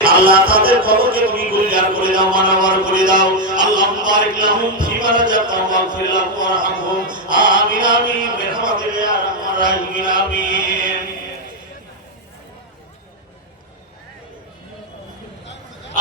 আল্লাহ তাদের কবরকে তুমি গুলজার করে দাও, মানওয়ার করে দাও। আল্লাহুম্মা বারিক লাহুম ফীমা রাযাকতাহুম ওয়াগফির লাহুম ওয়ারহামহুম। আমিন আমিন বিরহমাতিকা ইয়া আরহামার রাহিমিন আমিন।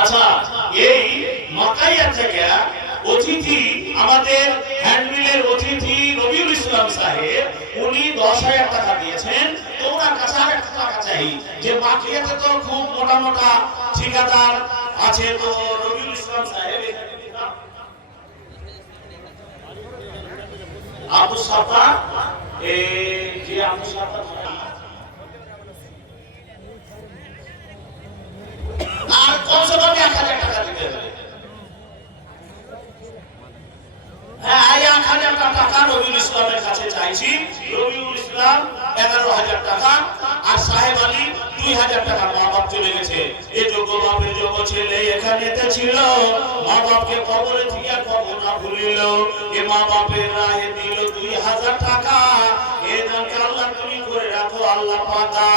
আচ্ছা, এই মক্কাইয়া থেকে অতিথি, আমাদের হ্যান্ডমিলের অতিথি রবিউল ইসলাম সাহেব, উনি 10,000 টাকা দিয়েছেন। তো ওনার কাছে আরেকটা টাকা চাই, যে বাকিয়াতে তো খুব মোটা মোটা ঠিকাদার আছে। তো রবিউল ইসলাম সাহেব আবু সাফা, যে আবু সাফা আর কমসে কম 1,000 টাকা দিতে হবে। হ্যাঁ, 1,000 টাকা রবিউল ইসলামের কাছে চাইছি। রবিউল ইসলাম 11,000 টাকা, আর সাহেব আলী 2,000 টাকা। মা বাপ চলে গেছে, এই যোগ্য বাপের যোগ্য ছেলে এখানেতে ছিল, মা বাপকে কবরে থেকে কবর না ভুলিল, এ মা বাপের রাহে দিল 2,000 টাকা। এ দানকে আল্লাহ তুমি করে রাখো আল্লাহ পাতা,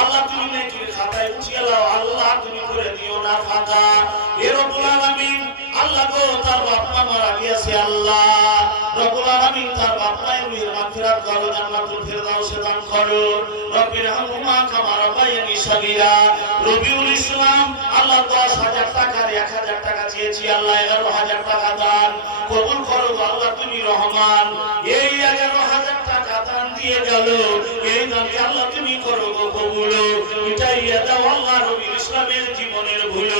আল্লাহ তুমি নেকির খাতায় উঠিয়ে দাও, আল্লাহ তুমি করে দিও না খাতা। এ রব্বুল আলামিন, আল্লাহ গো তার বাপ মা মারা গিয়েছে, আল্লাহ রব্বুল আলামিন তার বাপ মায়ের রুহের মাগফিরাত করো, জান্নাতুল ফেরদাউসে দান করো। রব্বির হামহুমা কামা রাব্বায়ানি সগীরা। রবিউল ইসলাম আল্লাহ 10,000 টাকার 1,000 টাকা চেয়েছি, আল্লাহ 11,000 টাকা দান কবুল করো আল্লাহ, তুমি রহমান। এই 11,000 টাকা দান দিয়ে গেল, এই দানকে আল্লাহ তুমি করো গো কবুল। মিটাইয়া দাও আল্লাহ রবিউল ইসলামের জীবনের ভুল।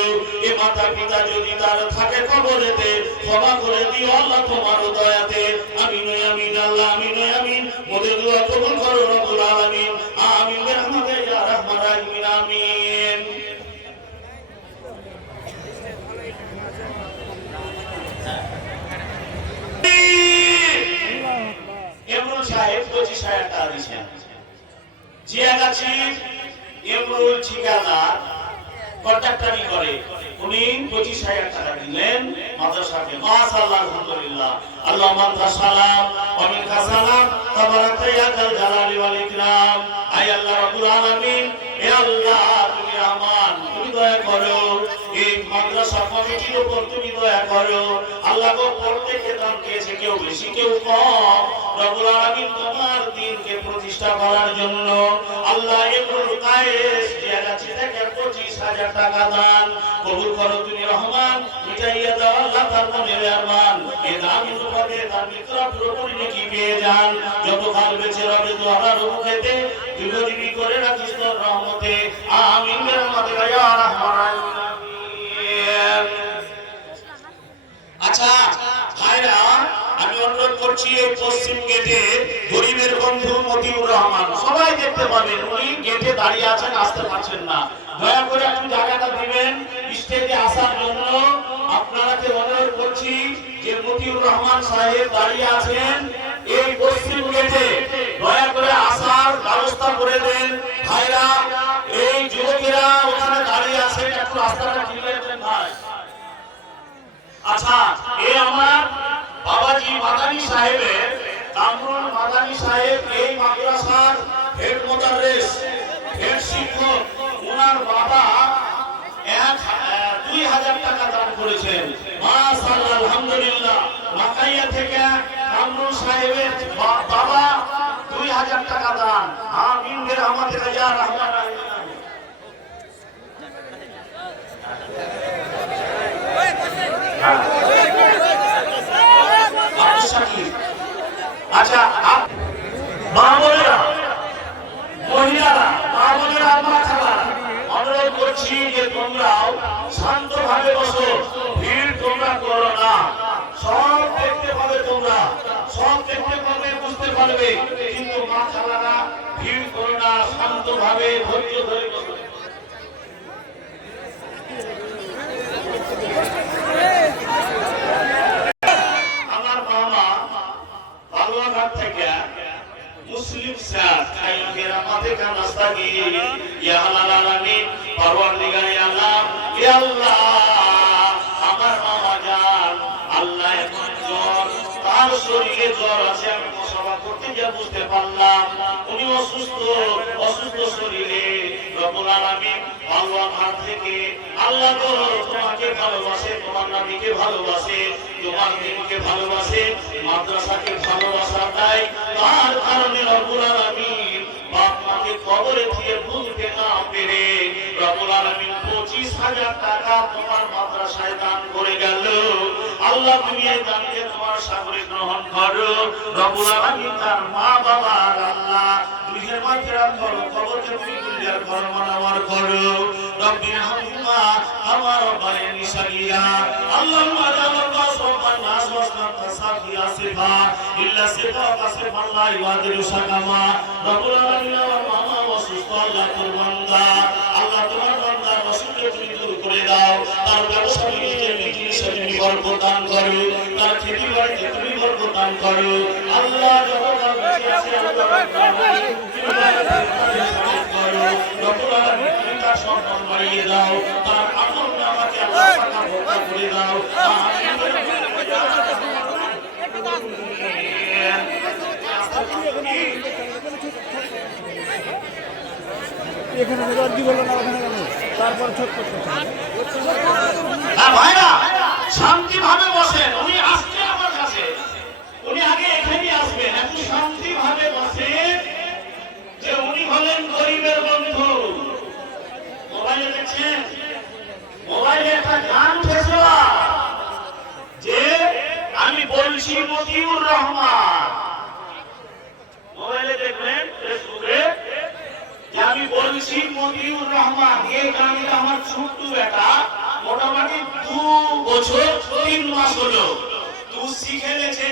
এ মাতা পিতা যদি তার থাকে কবরেতে, ক্ষমা করে দিও আল্লাহ তোমার দয়াতে। আমিন আমিন আল্লাহ আমিন আমিন। মোদের দোয়া কবুল করো রব্বুল আলামিন। আমিন বিরহমাতিকা ইয়া আরহামার রাহিমিন আমিন। এমরুল সাহেব 25,000 টাকা দিয়েছেন। জিয়াগাছি এমরুল ঠিকাদার কন্ট্রাক্টরি করে, উনি 25,000 টাকা দিলেন মাদ্রাসাকে। মাশাআল্লাহ, আলহামদুলিল্লাহ। আল্লাহুম্মা আনতা সালাম ওয়া মিনকা সালাম, তাবারাকা ইয়া যাল জালালি ওয়াল ইকরাম। আয় আল্লাহ রাব্বুল আলামিন, হে আল্লাহ তুমি রহমান, তুমি দয়া করো, এই মাদ্রাসা কমিটির উপর তুমি দয়া করো। আল্লাহ গো, প্রত্যেকে দান দিয়েছে, কেউ বেশি কেউ কম, রব্বুল আলামিন তোমার দ্বীনকে প্রতিষ্ঠা করার জন্য। আল্লাহ ইবনুল কায়েস জিয়াগাছি থেকে 25,000 টাকা দান কবুল করো তুমি রহমান। মিটাইয়া দাও আল্লাহ তার মনের আরমান। এ দামিন উপদে তার মিত্রা পুরোপুরি নেকি পেয়ে যান। যত কাল বেঁচে রবে দোহার মুখেতে, দীর্ঘজীবী করে রাখিস তোর রহমতে। আমিন বিরহমাতিকা ইয়া আরহামার রাহিমিন আমিন। আচ্ছা ভাইরা, আমি অনুরোধ করছি এই পশ্চিম গেটে গরিবের বন্ধু মতিউর রহমান, সবাই দেখতে পাবেন, উনি গেটে দাঁড়িয়ে আছেন, আসতে পারছেন না। দয়া করে একটু জায়গাটা দিবেন স্টেজে আসার জন্য। আপনারাকে অনুরোধ করছি যে মতিউর রহমান সাহেব দাঁড়িয়ে আছেন এই পশ্চিম গেটে, দয়া করে আসার ব্যবস্থা করে দেন। ভাইরা, এই যুবকেরা ওখানে দাঁড়িয়ে আছেন, একটু রাস্তাটা ক্লিয়ার করেন ভাই। আচ্ছা, এই আমার বাবাজি মাদানী সাহেবের, কামরুল মাদানী সাহেব এই মাদ্রাসার হেড মুদাররিস, হেড শিক্ষক, ওনার বাবা 2,000 টাকা দান করেছেন। মাশাআল্লাহ, আলহামদুলিল্লাহ। মাকাইয়া থেকে কামরুল সাহেবের বাবা 2,000 টাকা দান। আমিন বিরহমাতিকা ইয়া আরহামার রাহিমিন। আচ্ছা, মা বোনেরা, মহিলারা, মা বোনেরা, মা খালারা, অনুরোধ করছি যে তোমরাও শান্তভাবে বসো, ভিড় তোমরা করো না। সব দেখতে পাবে, তোমরা সব দেখতে পাবে, বুঝতে পারবে, কিন্তু মা খালারা ভিড় করো না, শান্তভাবে ধৈর্য ধরে বসো। আমার মামা বালুয়াঘাট থেকে মুসলিম স্যার খাইয়ের আমাদের নাস্তা দিয়ে, ইয়া আলামিন পরওয়ারদিগার আলাম, ইয়া আল্লাহ আমার মামা জান, আল্লাহ এখন জ্বর, তার শরীরে জ্বর আছে, আমি মুসাফা করতে খুঁজে বুঝতে পারলাম উনি অসুস্থ শরীরে রব্বুল আলামিন আল্লাহর হাত থেকে আল্লাহ গো তোমাকে ভালোবাসে, তোমার নবীকে ভালোবাসে, তোমার দিনকে ভালোবাসে, মাদ্রাসাকে ভালোবাসা দেয়। তার কারণে রব্বুল আলামিন বাপ মাকে কবরে দিয়ে ভুলতে না পেরে রব্বুল আলামিন 25,000 টাকা তোমার মাদ্রাসায় দান করে গেল। আল্লাহ তুমি এই দানকে তোমার সাগরে গ্রহণ করো। রব্বুল আলামিন তার মা বাবার আল্লাহ দুইয়ের মাগফিরাত করো, কবরকে তুমি দুনিয়ার ঘর মানাওয়ার করো। রব্বির হামহুমা কামা রাব্বায়ানি সাগীরা। আল্লাহুম্মা জাআল বাসরান নাস ওয়াসনাত তাসাফিয়া সিফা ইল্লা সিফা কাসিফা লা ইওয়াদিলু সাকামা। রব্বুল আলামিন আমার মামা অসুস্থ, আল্লাহ তোর বান্দা, আল্লাহ তোমার বান্দার অসুখকে তুমি দূর করে দাও। তার ব্যবসা বাণিজ্যে তুমি বরকত দান করো, তার খেতি বাড়িতে তুমি বরকত দান করো। আল্লাহ যত বেঁচে আছে আল্লাহ রব্বুল আলামিন তুমি তার সম্পদ বাড়িয়ে দাও, তার আমল নামাকে আল্লাহ পাক বরকত করে দাও। এখানে কি বললো না ওখানে গেল, তারপর ছোট করতে ভাইরা শান্তি ভাবে বসেন। উনি আসছে আমার কাছে, উনি আগে এখানেই আসবেন, একটু শান্তি ভাবে বসেন। যে উনি হলেন গরিবের বন্ধু। মোবাইলে দেখছেন, মোবাইলে একটা গান উঠেছিল যে আমি বলছি মতিউর রহমান। মোবাইলে দেখবেন ফেসবুকে যে আমি বলছি মতিউর রহমান। এই গানটা আমার ছোট্ট বেটা মোটামুটি 2 বছর 3 মাস হলো তো শিখে গেছে।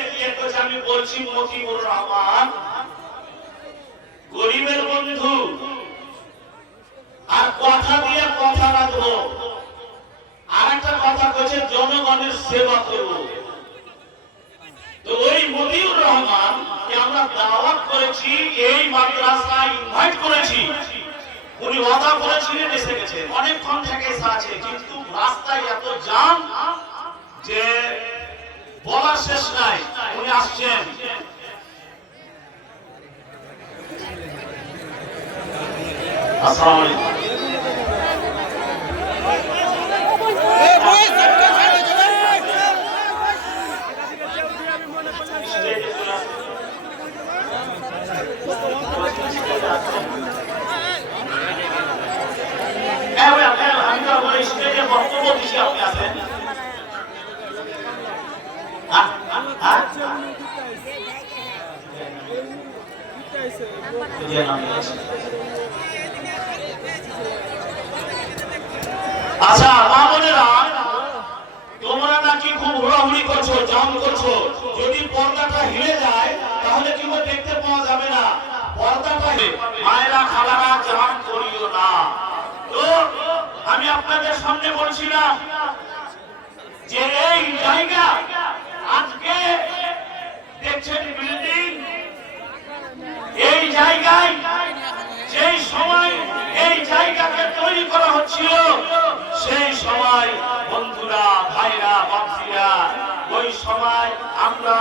আমি বলছি মতিউর রহমান গরিবের বন্ধু, আর কথা দিয়ে কথা রাখবো। আর একটা কথা কইছে জনগণের সেবা করব। তো ওই মতিউর রহমান কে আমরা দাওয়াত করেছি, এই মাদ্রাসায় ইনভাইট করেছি। উনি ওয়াদা করেছিলেন, এসে গেছে, অনেকক্ষণ থেকে আছে, কিন্তু রাস্তায় এত জ্যাম যে বলার শেষ নাই। উনি আসছেন। আসসালামু আলাইকুম। বক্তব্য দিচ্ছি, আপনি আছেন। আচ্ছা মা বোনেরা, তোমরা নাকি খুব হুড়াহুড়ি করছো, জাম করছো। যদি পর্দাটা হিলে যায় তাহলে কিন্তু দেখতে পাওয়া যাবে না। পর্দাটা মায়েরা খালারা জাম করিও না। তো আমি আপনাদের সামনে বলছিলাম যে এই জায়গা আজকে দেখছেন বিল্ডিং, এই জায়গায় যেই সময় এই জায়গাকে তৈরি করা হচ্ছিল সেই সময় বন্ধুরা, ভাইরা, বাপজিরা, ওই সময় আমরা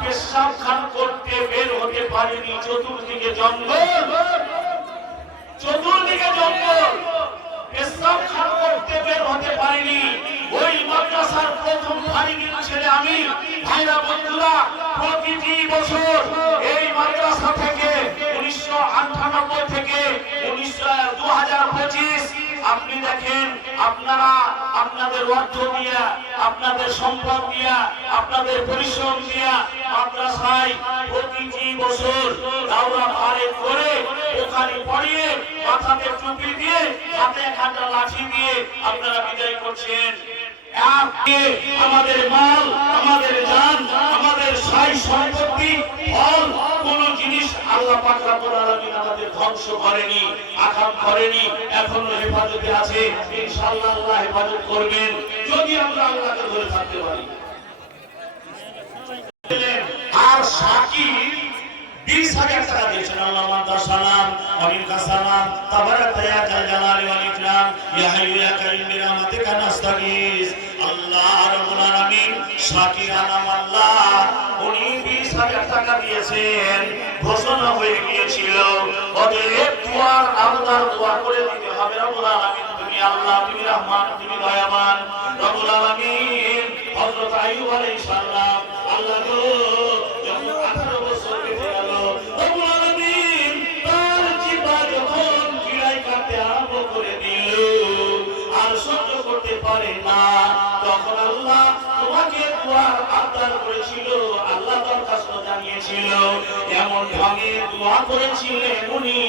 পেশাবখান করতে বের হতে পারিনি। চতুর্দিকে জঙ্গল, চতুর্দিকে জঙ্গল, পেশাবখান করতে বের হতে পারিনি। ওই মাদ্রাসার প্রথম ফারিগির ছেলে আমি। ভাইরা, বন্ধুরা, প্রতিটি বছর এই মাদ্রাসা থেকে 1998 থেকে 2025 আপনি দেখেন, আপনারা আপনাদের অর্থ দিয়া, আপনাদের সম্পদ দিয়া, আপনাদের পরিশ্রম দিয়া মাদ্রাসায় প্রতিটি বছর দাওরা পারে করে, ওখানে পড়িয়ে, মাথাতে টুপি দিয়ে, হাতে একটা লাঠি দিয়ে আপনারা বিদায় করছেন। আমাদের মাল, আমাদের জান, আমাদের সাই সম্পত্তি, ফল, কোন জিনিস আল্লাহ পাক রব্বুল আলামিন আমাদের ধ্বংস করেনি, আকাম করেনি, এখনো হেফাজতে আছে। ইনশাআল্লাহ আল্লাহ হেফাজত করবেন যদি আমরা আল্লাহকে ধরে থাকতে পারি। আর শাকির 20,000 টাকা দিয়েছেন। আল্লাহ সালাম আমিন কা সালাম তাবারাক ইয়া জাল জালালি ওয়াল ইকরাম ইয়া হাইয়্যু ইয়া কারীম বিরহমাতিকা নাস্তাগীস। আল্লাহ রাব্বুল আলামিন শাকির আনাম আল্লাহ উনি 20,000 টাকা দিয়েছেন, ঘোষণা হয়ে গিয়েছিল। অতএব দোয়ার আল্লাহর দোয়া করে দিতে হবে। রব্বুল আলামিন তুমি আল্লাহ, তুমি রহমান, তুমি দয়াবান। রব্বুল আলামিন হযরত আইয়ুব আলাইহিস সালাম আল্লাহ গো যখন 18 বছর কেটে গেল, রব্বুল আলামিন তার জিহ্বা যখন কিড়াই কাটতে আরম্ভ করে দিল, আর সহ্য করতে পারে না, তখন আল্লাহ তোমাকে দোয়ার আবদার করেছিল, আল্লাহ দরখাস্ত জানিয়েছিল। এমন ঢঙে দোয়া করেছিলেন উনি,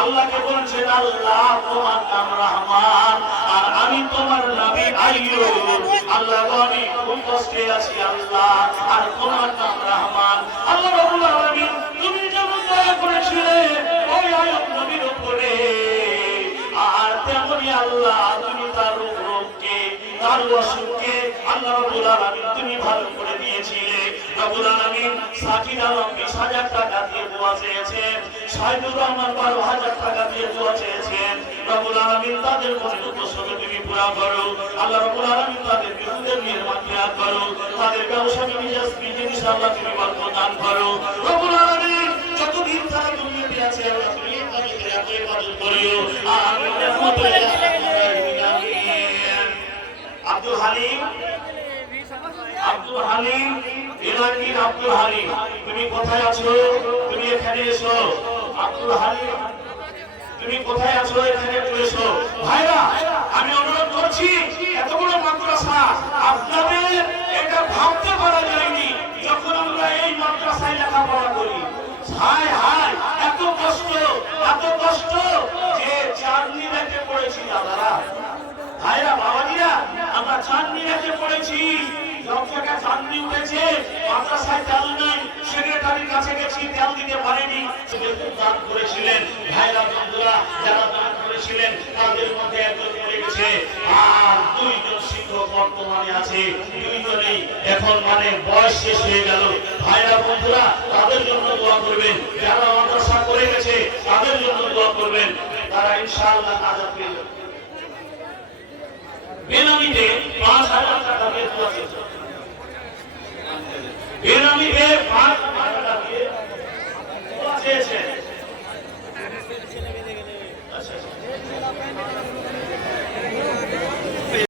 আল্লাহকে বলছেন আল্লাহ তোমার নাম রহমান আর আমি তোমার নামে আইয়ুব। আল্লাহ আমি খুব কষ্টে আছি আল্লাহ, আর তোমার নাম রহমান। আল্লাহ রাব্বুল আলামিন তুমি যেমন দয়া করেছিলে ওই আইয়ুব নবীর উপরে, আর তেমনি আল্লাহ তুমি তার রোগকে, তার অসুখকে আল্লাহ রাব্বুল আলামিন তুমি ভালো করে দিয়েছিলে। রাব্বুল আলামিন সাকিন আলম 20,000 টাকা দিয়ে দোয়া চেয়েছেন, সাইদুর রহমান 12,000 টাকা দিয়ে দোয়া চেয়েছেন। রাব্বুল আলামিন তাদের মনের প্রশ্নকে তুমি পুরা করো। আল্লাহ রাব্বুল আলামিন তাদের বিরুদ্ধে নির্মাণিয়াত করো, তাদের ব্যবসা বিজনেস আল্লাহ তুমি বরকত দান করো। রাব্বুল আলামিন যতদিন তারা দুনিয়াতে আছে আল্লাহ তুমি তাদেরকে এত ইবাদত করিও। আমিন রহমাতুল্লাহ আমিন। আব্দুল হালিম, আব্দুল হালিম, ইলাহির আব্দুল হালিম, তুমি কোথায় আছো? তুমি এখানে এসো। আব্দুল হালিম তুমি কোথায় আছো? এখানে একটু এসো। ভাইরা আমি অনুরোধ করছি, এত বড় মাদ্রাসা আপনাদের এটা ভাবতে পারা যায়নি যখন আমরা এই মাদ্রাসায় লেখাপড়া করি। হায় হায় এত কষ্ট, এত কষ্ট যে চাঁদনি রেখে পড়েছি দাদারা, ভাইরা বাবাজিরা, আমরা চাঁদনি রেখে পড়েছি। লক্ষটা চাঁদনি উঠেছে, মাদ্রাসায় তেল নাই, সেক্রেটারির কাছে গেছি, তেল দিতে পারেনি। দান করেছিলেন ভাইরা বন্ধুরা, যারা দান করেছিলেন তাদের মধ্যে একজন মরে গেছে, আর 2 জন শিক্ষক বর্তমানে আছে। 2 জনেই এখন মানে বয়স শেষ হয়ে গেল। ভাইরা বন্ধুরা তাদের জন্য দোয়া করবেন, যারা মাদ্রাসা করে গেছে তাদের জন্য দোয়া করবেন, তারা ইনশাআল্লাহ নাজাত পেয়ে যাবে। বেনামিতে 5,000 টাকা দিয়ে দোয়া চেয়েছে, বেনামিতে 5